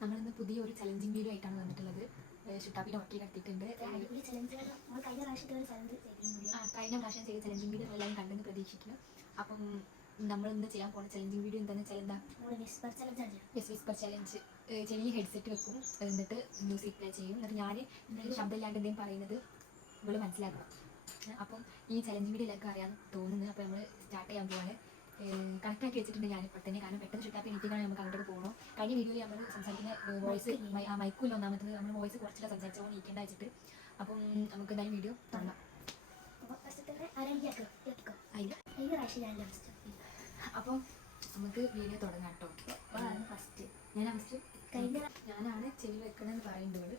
നമ്മളിന്ന് പുതിയൊരു challenging video ആയിട്ടാണ് വന്നിട്ടുള്ളത്. ഷുട്ടാപ്പിൻ്റെ വക്കീൽ എത്തിയിട്ടുണ്ട്. കഴിഞ്ഞ പ്രാവശ്യം ചെയ്ത ചലഞ്ചിങ് വീഡിയോ എല്ലാവരും കണ്ടെന്ന് പ്രതീക്ഷിക്കുന്നു. അപ്പം നമ്മളിന്ന് ചെയ്യാൻ പോകുന്ന ചലഞ്ചിങ് വീഡിയോ എന്താണെന്ന് വെച്ചാൽ വിസ്പർ ചലഞ്ച്. ചെറിയ ഹെഡ്സെറ്റ് വെക്കും, എന്നിട്ട് മ്യൂസിക് പ്ലേ ചെയ്യും. എന്നിട്ട് ഞാൻ ശബ്ദമില്ലാണ്ട് എന്തെങ്കിലും പറയുന്നത് ഇവിടെ മനസ്സിലാക്കണം. അപ്പം ഈ ചലഞ്ചിങ് വീഡിയോ എല്ലാവർക്കും അറിയാമെന്ന് തോന്നുന്നു. അപ്പോൾ നമ്മൾ സ്റ്റാർട്ട് ചെയ്യാൻ പോവാണ്. കണക്റ്റാക്കി വെച്ചിട്ടുണ്ട് ഞാൻ ഇപ്പോൾ തന്നെ, കാരണം പെട്ടെന്ന് ഷുട്ടാപ്പി എണീറ്റിട്ടാണ് നമുക്ക് അങ്ങോട്ട് പോകണം. കഴിഞ്ഞ വീഡിയോയിൽ നമ്മൾ സംസാരിക്കുന്ന വോയിസ് മൈക്കില്ല, ഒന്നാമത്തത് നമ്മൾ വോയിസ് കുറച്ചിട്ട് സംസാരിച്ചപ്പോൾ നീക്കേണ്ട വെച്ചിട്ട്. അപ്പം നമുക്ക് എന്തായാലും വീഡിയോ തുടങ്ങാം. അപ്പോൾ നമുക്ക് വീഡിയോ തുടങ്ങാം കേട്ടോ. ഞാനാണ് ചെവി വെക്കണമെന്ന് പറയുന്നത്.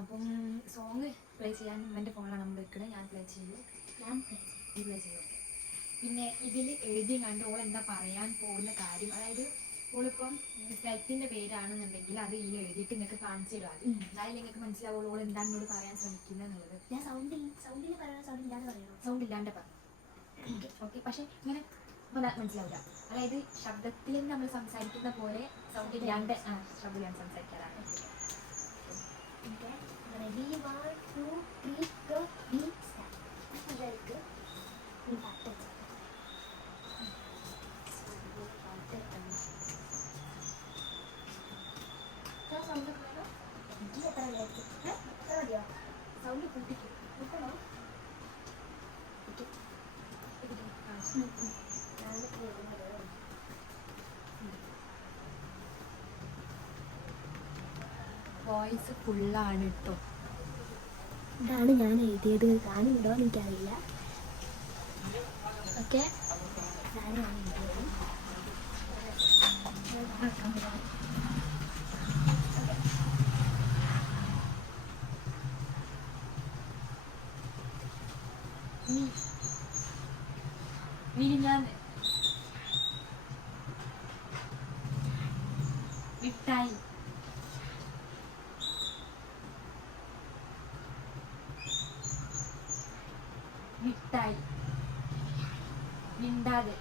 അപ്പം സോങ് പ്ലേ ചെയ്യാൻ എൻ്റെ ഫോണിലാണ് നമ്മൾ വെക്കണത്. ഞാൻ പ്ലേ ചെയ്യും. പ്ലേ ചെയ്യും. പിന്നെ ഇതിൽ എഴുതി കണ്ട് ഓൾ എന്താ പറയാൻ പോകുന്ന കാര്യം, അതായത് ഓളിപ്പം സ്ഥലത്തിൻ്റെ പേരാണെന്നുണ്ടെങ്കിൽ അത് ഇതിൽ എഴുതിയിട്ട് നിങ്ങൾക്ക് കാണിച്ചു തരും. അത് എന്നാലും നിങ്ങൾക്ക് മനസ്സിലാവുള്ളൂ ഓൾ എന്താണ് എന്നോട് പറയാൻ ശ്രമിക്കുന്നത് എന്നുള്ളത്. ഞാൻ സൗണ്ട് ഇല്ലാണ്ട് പറയാം. ഓക്കെ, പക്ഷെ ഇങ്ങനെ മനസ്സിലാവില്ല. അതായത് ശബ്ദത്തിൽ നമ്മൾ സംസാരിക്കുന്ന പോലെ സൗണ്ട് ഇല്ലാണ്ട് ശബ്ദമില്ലാണ്ട് സംസാരിക്കാറാണ്. സൗണ്ട് കൂട്ടിക്കും. വോയിസ് ഫുള്ളാണ് കേട്ടോ. ഇതാണ് ഞാൻ എഴുതിയത്. കാണുന്നുണ്ടോ എന്ന് എനിക്കറിയില്ല. ഓക്കെ, ഞാനാണ് എഴുതിയത്. വിരിഞ്ഞാന്ന് മിഠായി, മിഠായി, മിണ്ടാതെ,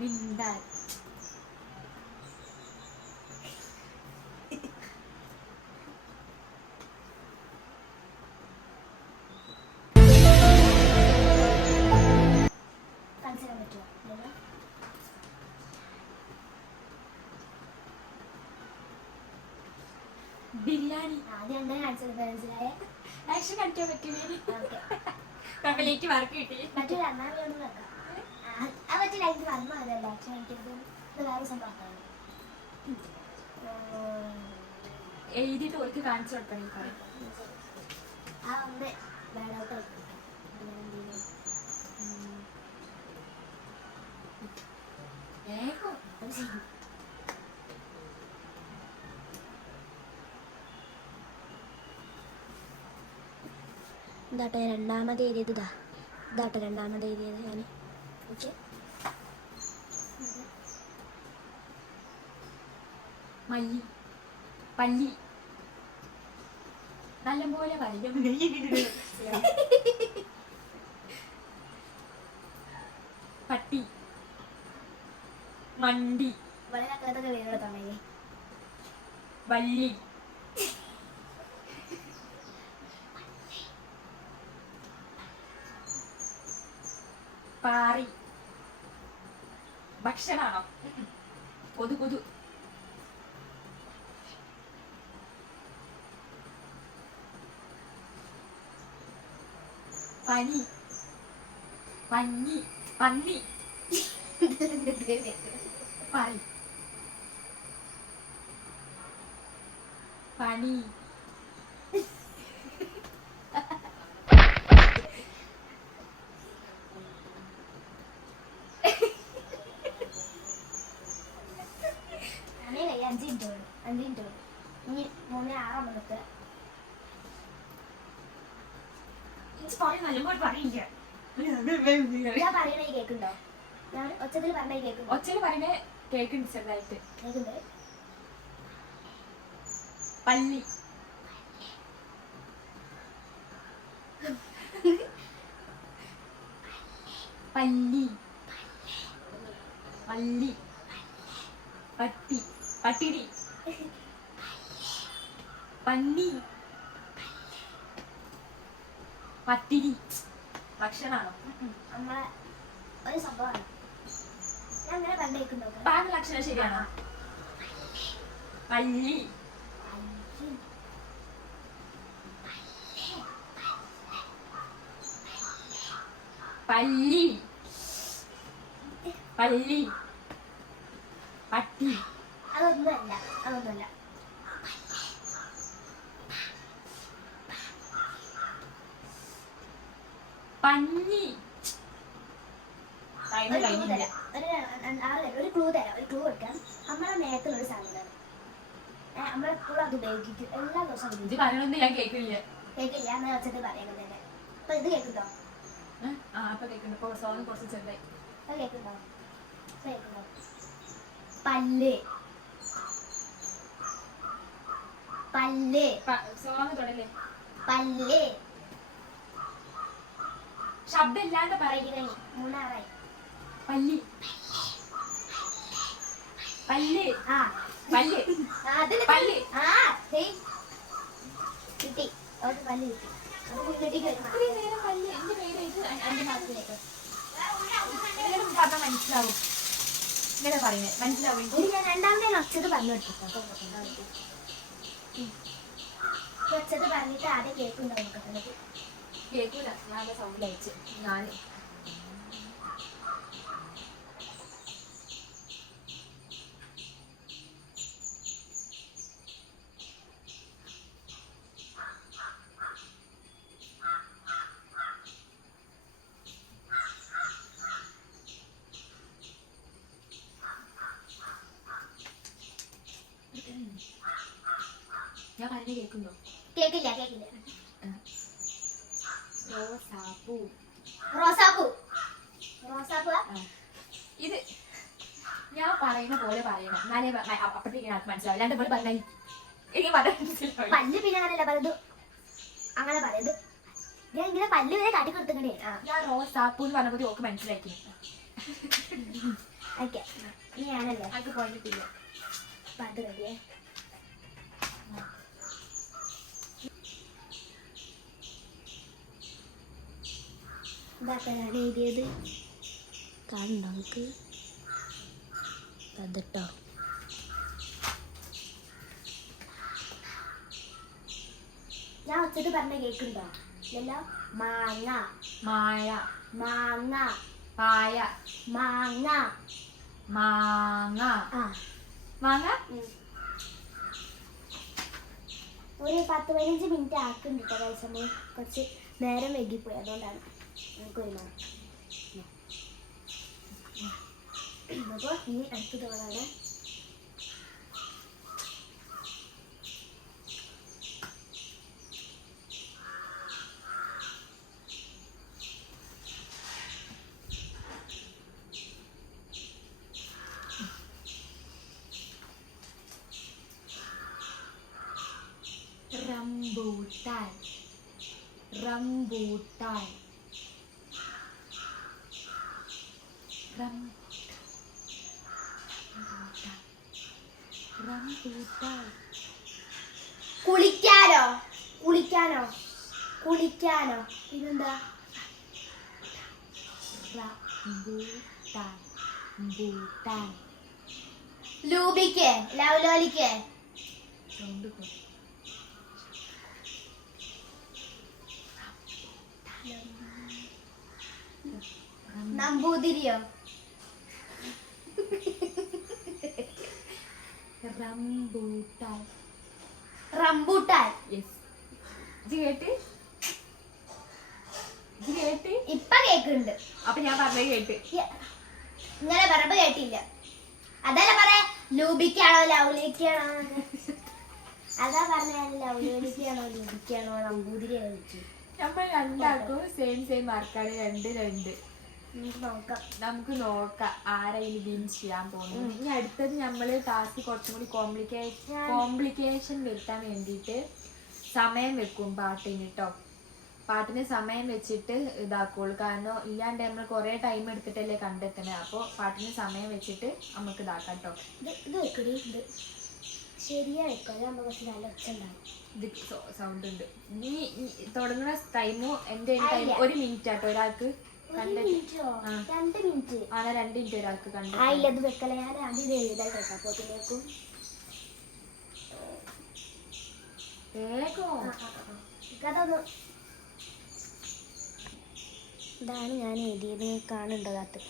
മിണ്ടാൻ, ബിരിയാണി. ആദ്യം മനസ്സിലായ ആക്ഷൻ കാണിക്കാൻ പറ്റില്ലേ? കമ്പനിക്ക് വർക്ക് കിട്ടി. മറ്റൊരു അന്നാമയൊന്നും വെക്കാം. ആ പറ്റില്ല, എനിക്ക് പറഞ്ഞ അതല്ല ആക്ഷൻ കാണിക്കുന്നത്. ഇത് വേറെ സംഭവമാണ്. എഴുതിയിട്ട് ഓർക്ക് കാണിച്ചു കൊടുക്കണം. ആ ഒന്ന് ബാഡൗട്ട് ഇതാട്ടെ രണ്ടാമത് എഴുതിയത്. ഇതാട്ടെ രണ്ടാമത് എഴുതിയത് ഞാൻ. ഓക്കെ, മല്ലി, പല്ലി, നല്ലപോലെ പട്ടി, മണ്ടി, വള്ളി, പാറി, ഭക്ഷണമാണോ? കൊതു, പനി, പന്നി, പന്നി, പനി, പനി, അഞ്ചിൻ്റെ ഇനി 3-6 ഞാൻ പറയണേ കേൾക്കുന്നുണ്ടോ? ഞാൻ ഒച്ചത്തിൽ പറഞ്ഞേ കേൾക്കുന്നുണ്ടോ? ഒച്ചയിൽ പറയണേ കേൾക്കുന്നുണ്ട് ചെറുതായിട്ട്. കേൾക്കുന്നുണ്ട്. പല്ലി, പത്തിരി ഭക്ഷണമാണോ? നമ്മളെ ഒരു സംഭവമാണ്. ഞാൻ അങ്ങനെ കണ്ടേക്കുണ്ടോ? പാനുള്ള അക്ഷരം ശരിയാണോ? പല്ലി. പല്ലി. പല്ലി. പട്ടി. അതൊന്നുമല്ല, അതൊന്നുമല്ല. പഞ്ഞി. ഒരു ക്ലൂ തരാം, ഒരു ക്ലൂ കൊടുക്കാം. നമ്മളെ മേത്തുള്ളൊരു സാധനമാണ്. നമ്മളെപ്പോഴും അത് ഉപയോഗിക്കും, എല്ലാ ദിവസവും ഇത് പറയണമെന്ന് ഞാൻ കേൾക്കില്ല. കേൾക്കില്ല എന്ന് വെച്ചിട്ട് പറയുന്നത് തന്നെ. അപ്പൊ ഇത് കേൾക്കുന്നുണ്ടോ? അപ്പൊ കേൾക്കുന്നുണ്ട്. സോങ് കുറച്ച് ചെറുതായി. അത് കേൾക്കുന്നുണ്ടോ? കേൾക്കുന്നുണ്ടോ? പല്ല്. പല്ല്. സോങ് തുടല്ലേ? പല്ല്. ശബ്ദം ഇല്ലാണ്ട് പറയുന്നത്. മൂന്നാറായി. പല്ലി. പല്ല്. ആ പല്ല്. പല്ല്. ആ കിട്ടി. അവർക്ക് പല്ല് കിട്ടി. മനസ്സിലാവും. ഇങ്ങനെ പറയുന്നത് മനസ്സിലാവും. ഞാൻ രണ്ടാമത്തെ ഒച്ചത് പറഞ്ഞു ഒച്ചത് പറഞ്ഞിട്ട് ആദ്യം കേൾക്കുന്നുണ്ടോ നോക്കട്ടെ. കേൾക്കൂല. ഞാൻ സൗണ്ട് അയച്ച് ഞാൻ പറയുന്നത് കേൾക്കുന്നുണ്ടോ? കേക്കില്ല, കേക്കില്ല. റോസാപ്പൂ. റോസാപ്പൂ. റോസാപ്പൂ. ഇത് ഞാൻ പറയുന്ന പോലെ പറയണം. എന്നാലേ അപ്പഴത്തേക്ക് എനിക്ക് മനസ്സിലാവും. രണ്ട് പോലെ പറഞ്ഞാൽ എനിക്ക് പറയാൻ മനസ്സിലാവും. പല്ല് പിന്നെ അങ്ങനെയല്ല പറയുന്നത്, അങ്ങനെ പറയുന്നത്. ഞാൻ ഇങ്ങനെ പല്ല് വരെ കാട്ടി കൊടുത്തേ. ഞാൻ റോസാപ്പൂ എന്ന് പറഞ്ഞപ്പോൾ ഓക്ക് മനസ്സിലാക്കി. ഓക്കെ, ഞാനല്ലേ അത് പോയിട്ടില്ല. പാട്ട് റെഡിയേ. ഇതാക്കാനാണ് എഴുതിയത്. കാണുന്നുണ്ടോ നമുക്ക്? അതിട്ടോ ഞാൻ ഒച്ചത് പറഞ്ഞ കേൾക്കുന്നുണ്ടോ? ഇല്ലല്ലോ. മാങ്ങ. മായ. മാങ്ങ. പായ. മാങ്ങ. മാങ്ങ. ആ മാങ്ങ. ഒരു 10-15 മിനിറ്റ് ആക്കുന്നുണ്ട് കേട്ടോ. സമയം കുറച്ച് നേരം വൈകിപ്പോയി, അതുകൊണ്ടാണ് നമുക്കൊരു മാങ്ങ. അപ്പോൾ ഇനി അടുത്ത തവണ റംബൂട്ടാൻ. റംബൂട്ടാൻ. റംബൂട്ടാൻ. കുളിക്കാനോ? കുളിക്കാനോ? കുളിക്കാനോ? പിന്നെന്താ? റംബൂട്ടാൻ. ബൂട്ടാൻ. ലൂബിക്ക്. ലവ്ലോലിക്ക്. സൗണ്ട് പോ. നമ്പൂതിരിയോ? റംബൂട്ടാൻ. റംബൂട്ടാൻ. യെസ്. ഇത് കേട്ട് ഇപ്പൊ കേക്കുന്നുണ്ട്. അപ്പൊ ഞാൻ പറഞ്ഞത് കേട്ട്. ഇങ്ങനെ പറയുമ്പോ കേട്ടില്ല. അതല്ല പറയാ ലൂബിക്കാണോ ലൗലിക്കാണോ? അതാ പറഞ്ഞ ലൗലോലിക്കാണോ ലൂബിക്കാണോ നമ്പൂതിരിയാണോ ചോദിച്ചു. നമ്മൾ രണ്ടാക്കും സെയിം മാർക്കാണ്. 2-2. നമുക്ക് നോക്കാം ആരെങ്കിലും വിൻ ചെയ്യാൻ പോകുന്നത്. ഇനി അടുത്തത് നമ്മള് ടാസ്ക് കുറച്ചും കൂടി കോംപ്ലിക്കേഷൻ വരുത്താൻ വേണ്ടിയിട്ട് സമയം വെക്കും പാട്ടിന് കേട്ടോ. പാട്ടിന് സമയം വെച്ചിട്ട് ഇതാക്കുള്ളൂ. കാരണം ഇല്ലാണ്ട് നമ്മൾ കുറേ ടൈം എടുത്തിട്ടല്ലേ കണ്ടെത്തണേ. അപ്പോൾ പാട്ടിന് സമയം വെച്ചിട്ട് നമുക്ക് ഇതാക്കാം കേട്ടോ. ശരിയാ വെക്കും അതാകുമ്പോൾ കുറച്ച് നല്ല ഒച്ച ഉണ്ടാവും. ഇത് സൗണ്ട് ഉണ്ട്. നീ തുടങ്ങുന്ന ടൈമോ എൻ്റെ ടൈം 1 മിനിറ്റ് ആട്ടോ ഒരാൾക്ക് കണ്ടിട്ട്. 2 മിനിറ്റ് ആണ് 2 മിനിറ്റ് ഒരാൾക്ക് കണ്ടു. ഇല്ല ഇത് വെക്കല ഞാൻ ആദ്യം എഴുതാൻ കേൾക്കാം അപ്പോഴത്തേക്കും വേഗം അതൊന്ന് ഇതാണ് ഞാൻ എഴുതിയത് കാണുന്നുണ്ടോ കാത്ത്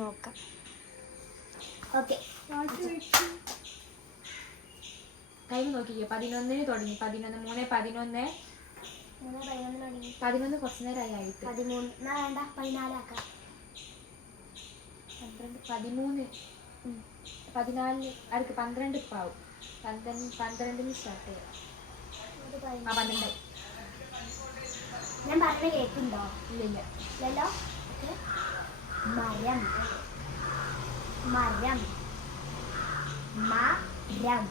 നോക്കാം. ഓക്കെ ടൈം നോക്കിക്കോ. 11 തുടങ്ങി. 11 3:11 11 കുറച്ച് നേരമായി ആയിട്ട്. 13 വേണ്ട 14 ആക്കാം. 13 14 ആർക്ക് 12 ഇപ്പം ആവും. 12 സ്റ്റാർട്ട് ചെയ്യാം. 12 ഞാൻ പറഞ്ഞ കേൾക്കുന്നുണ്ടോ? ഇല്ല ഇല്ലല്ലോ. മരം മരം മരം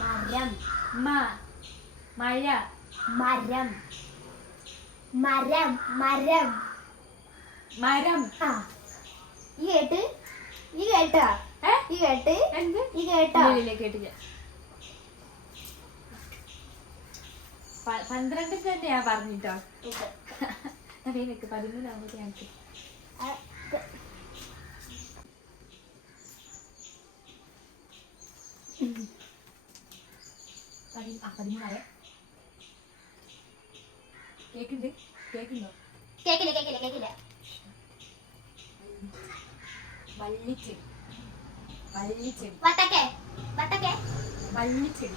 മരം മഴ മരം മരം മരം മരം. ആ ഈ കേട്ടാ ഈ കേട്ട് എന്ത് ഈ കേട്ടോ? ഇല്ല കേട്ടില്ല. 12 തന്നെയാ പറഞ്ഞിട്ടോ. നിനക്ക് 13 ആകുമ്പോൾ ഞങ്ങൾക്ക് 13 കേക്കുണ്ടോ? കേക്കില്ല വള്ളിച്ചെടി വത്തക്കെ വള്ളിച്ചെടി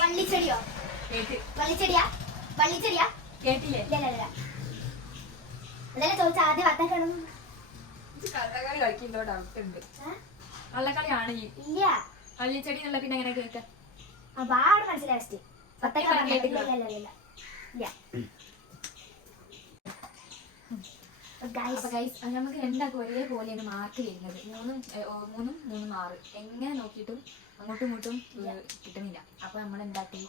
വള്ളിച്ചെടിയോ? കേട്ട് വള്ളിച്ചെടിയാ കേട്ടില്ലേ? ഇല്ല അതല്ലേ ചോദിച്ച ആദ്യം വത്തക്കണം. കള്ളക്കളി കളിക്കുന്നോ ഡൗട്ട് ഉണ്ട്. കള്ളക്കളിയാണ് ഈ ഇല്ല വള്ളിച്ചെടി എന്നുള്ള പിന്നെ എങ്ങനെ കേൾക്ക? അവിടെ മനസ്സിലായി ഫസ്റ്റ് വത്തക്ക കേട്ടില്ല. ഇല്ല നമുക്ക് രണ്ടാക്കും ഒരേപോലെയാണ് മാർക്ക് വരുന്നത്. 3 6 എങ്ങനെ നോക്കിയിട്ടും അങ്ങോട്ടും ഇങ്ങോട്ടും കിട്ടുന്നില്ല. അപ്പൊ നമ്മൾ എന്താക്കി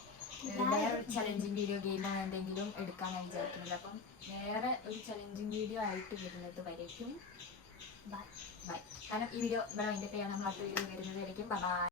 വേറെ ചലഞ്ചിങ് വീഡിയോ ഗെയിമോ എന്തെങ്കിലും എടുക്കാനാണ് വിചാരിക്കുന്നത്. അപ്പം വേറെ ഒരു ചലഞ്ചിങ് വീഡിയോ ആയിട്ട് വരുന്നത് വരയ്ക്കും ബൈ. കാരണം ഈ വീഡിയോ ഇവിടെ അതിൻ്റെ പേരാണ് നമ്മൾ അടുത്ത വീഡിയോ വരുന്നത് വരയ്ക്കും ബൈ.